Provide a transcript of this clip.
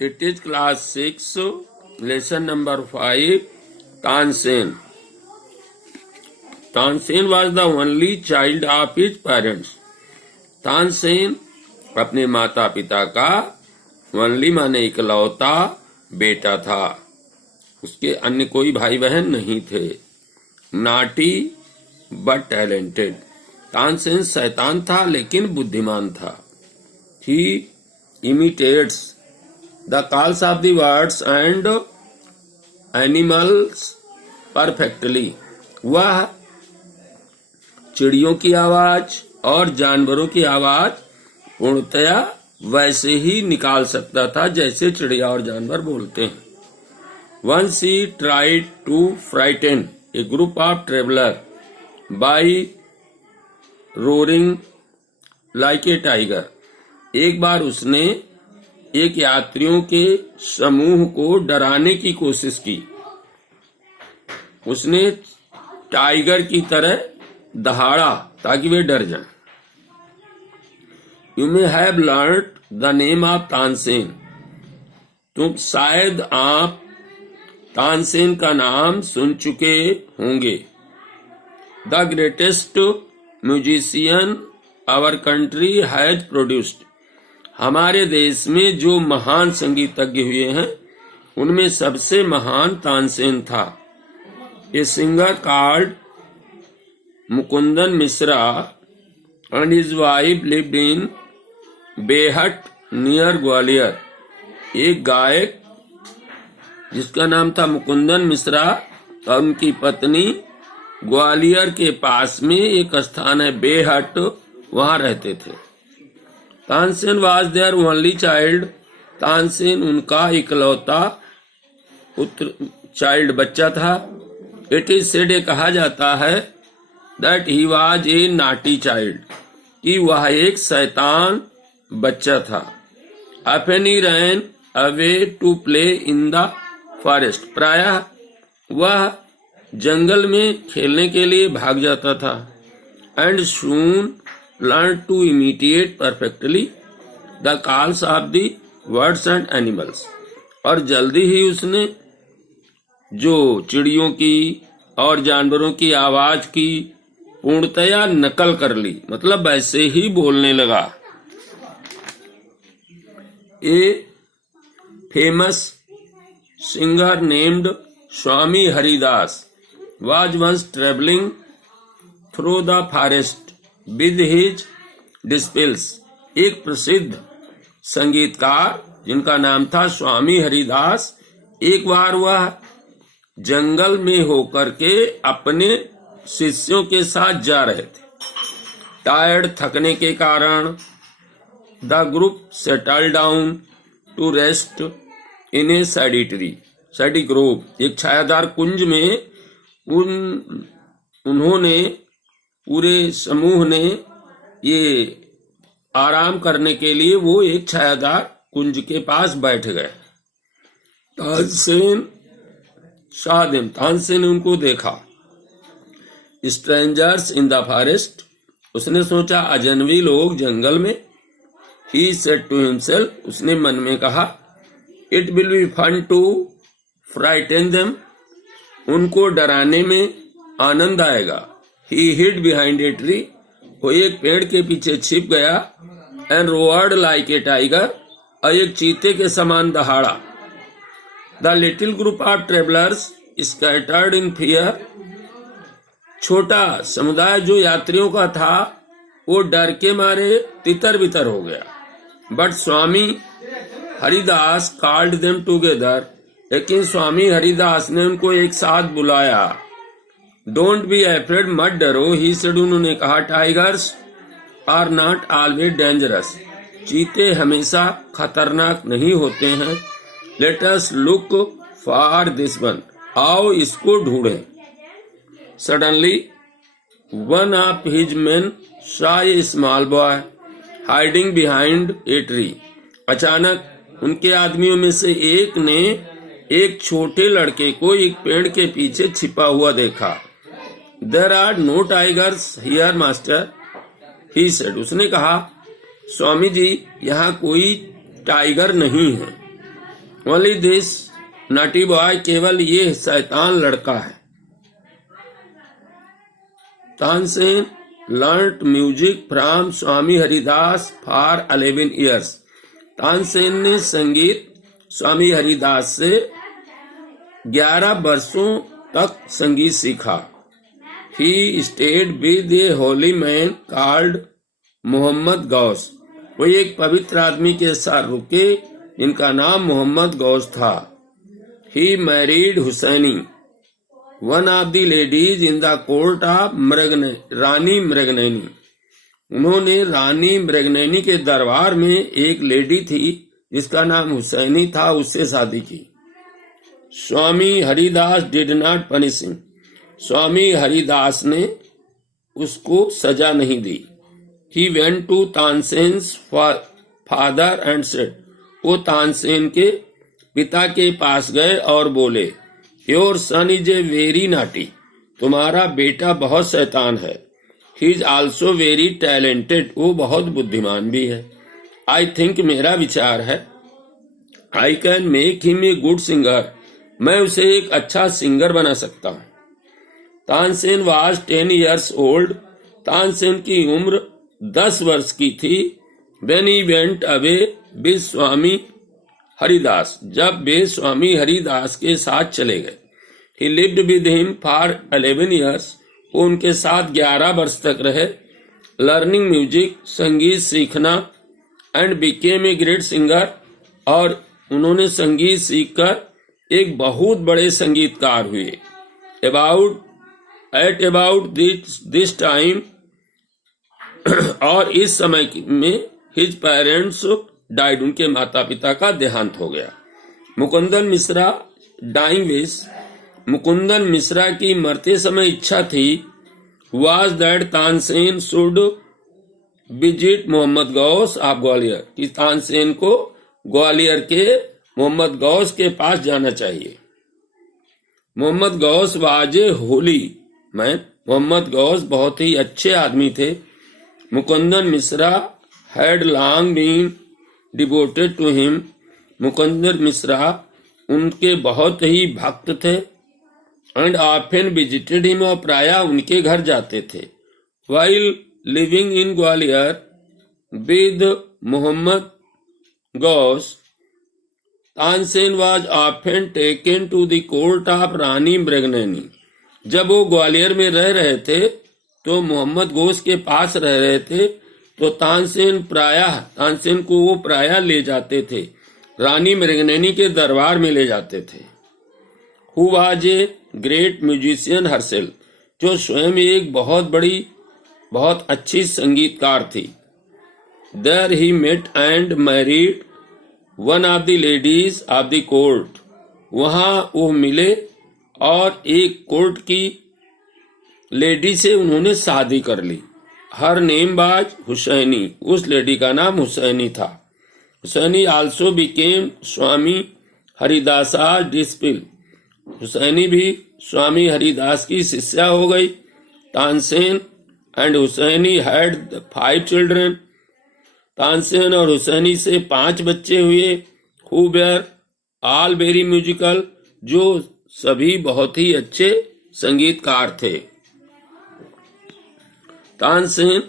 It is class 6, lesson number 5, Tansen. Tansen was the only child of his parents. Tansen अपने माता पिता का only माने इकलौता बेटा था, उसके अन्य कोई भाई बहन नहीं थे। नाटी बट टैलेंटेड, तानसेन शैतान था लेकिन बुद्धिमान था। He imitates the calls of the birds and animals perfectly, वह चिड़ियों की आवाज और जानवरों की आवाज पूर्णतया वैसे ही निकाल सकता था जैसे चिड़िया और जानवर बोलते हैं। Once he tried to frighten a group of travelers by roaring like a tiger. एक बार उसने एक यात्रियों के समूह को डराने की कोशिश की। उसने टाइगर की तरह दहाड़ा ताकि वे डर जाएं। You may have learned the name of Tansen. तुम शायद आप तानसेन का नाम सुन चुके होंगे। The greatest musician our country has produced. हमारे देश में जो महान संगीतज्ञ हुए हैं उनमें सबसे महान तानसेन था। A singer called Mukundan Mishra and his wife lived in Behat near Gwalior. एक गायक जिसका नाम था मुकुंदन मिश्रा और उनकी पत्नी ग्वालियर के पास में एक स्थान है बेहट, वहां रहते थे। Tansen was their only child, Tansen उनका इकलौता चाइल्ड बच्चा था। इट इज सेड, कहा जाता है that he was a naughty child, कि वह एक शैतान बच्चा था। Often he ran away to play in the forest. प्रायः वह जंगल में खेलने के लिए भाग जाता था। And soon learned to imitate perfectly the calls of the birds and animals. और जल्दी ही उसने जो चिड़ियों की और जानवरों की आवाज की पूर्णतया नकल कर ली, मतलब वैसे ही बोलने लगा। A famous singer named Swami Haridas was once traveling through the forest with his disciples. एक प्रसिद्ध संगीतकार जिनका नाम था स्वामी हरिदास, एक बार वह जंगल में होकर के अपने शिष्यों के साथ जा रहे थे। टायर्ड, थकने के कारण The group settled down to rest in a shady grove. एक छायादार कुंज में उन्होंने पूरे समूह ने ये आराम करने के लिए वो एक छायादार कुंज के पास बैठ गए। तानसेन saw them, तानसेन ने उनको देखा। Strangers in the forest, उसने सोचा अजनबी लोग जंगल में। He said to himself, उसने मन में कहा, It will be fun to frighten them. उनको डराने में आनंद आएगा। He hid behind a tree. वो एक पेड़ के पीछे छिप गया। And roared like a tiger. और एक चीते के समान दहाड़ा। The little group of travelers scattered in fear. छोटा समुदाय जो यात्रियों का था वो डर के मारे तितर बितर हो गया। But Swami Haridas called them together, लेकिन स्वामी हरिदास ने उनको एक साथ बुलाया। डोंट बी अफ्रेड, मत डरो। ही सेड, उन्होंने कहा, tigers are not always dangerous, चीते हमेशा खतरनाक नहीं होते हैं। Let us look for this one, आओ इसको ढूंढें। Suddenly one of his men saw a small boy hiding behind a tree. अचानक उनके आदमियों में से एक ने एक छोटे लड़के को एक पेड़ के पीछे छिपा हुआ देखा। There are no tigers here, master, he said. उसने कहा, स्वामी जी, यहाँ कोई टाइगर नहीं है। ओनली दिस नटी बॉय, केवल ये शैतान लड़का है। Tansen learnt music from Swami Haridas for 11 years। Tansen ने संगीत स्वामी हरिदास से 11 वर्षों तक संगीत सीखा। He stayed with a holy man called Mohammad Ghaus. वो एक पवित्र आदमी के साथ रुके जिनका नाम मोहम्मद गौस था। He married Husaini, one of the ladies in the court of Rani Mrignaini. उन्होंने रानी मृगनैनी के दरबार में एक लेडी थी जिसका नाम हुसैनी था, उससे शादी की। Swami Haridas did not punish him. Swami Haridas ने उसको सजा नहीं दी। He went to Tansen's father and said. वो तानसेन के पिता के पास गए और बोले, your son is a very naughty. तुम्हारा बेटा बहुत शैतान है। He is also very talented. वो बहुत बुद्धिमान भी है। आई थिंक, मेरा विचार है, I can make him a good singer. मैं उसे एक अच्छा सिंगर बना सकता हूँ। Tansen was 10 years old. Tansen की उम्र 10 वर्ष की थी। When he went away with Swami Haridas. जब वे स्वामी हरिदास के साथ चले गए। He lived with him for 11 years। वो उनके साथ 11 वर्ष तक रहे। लर्निंग म्यूजिक, संगीत सीखना, and became a great singer. और उन्होंने संगीत सीखकर एक बहुत बड़े संगीतकार हुए। अबाउट दिस टाइम और इस समय में हिज पेरेंट्स डाइड। उनके माता पिता का देहांत हो गया। Mukundan Mishra dying wish. मुकुंदन मिश्रा की मरते समय इच्छा थी was that Tansen should visit Mohammad Ghaus of Gwalior, कि तानसेन को ग्वालियर के मोहम्मद गौस के पास जाना चाहिए। Mohammad Ghaus was a holy man. Mohammad Ghaus बहुत ही अच्छे आदमी थे। Mukundan Mishra had long been devoted to him. Mukundan Mishra उनके बहुत ही भक्त थे। एंड ऑफन विजिटेड हिम, और प्रायः उनके घर जाते थे। While living in Gwalior with Mohammad Ghaus, Tansen was often taken to the court of Rani Mrignaini. जब वो ग्वालियर में रह रहे थे तो मोहम्मद गौस के पास रह रहे थे, तो तानसेन को वो प्रायः ले जाते थे, रानी मृगनैनी के दरबार में ले जाते थे। Who was a great musician herself, जो स्वयं एक बहुत अच्छी संगीतकार थी। There he met and married one of the ladies of the court. वहां वो मिले और एक कोर्ट की लेडी से उन्होंने शादी कर ली। Her name was Husaini. उस लेडी का नाम हुसैनी था। Husaini also became Swami Haridas's disciple. Husaini भी स्वामी हरिदास की शिष्या हो गई। Tansen and Husaini had 5 children. Tansen और हुसैनी से 5 बच्चे हुए। Who were all very musical, जो सभी बहुत ही अच्छे संगीतकार थे। तानसेन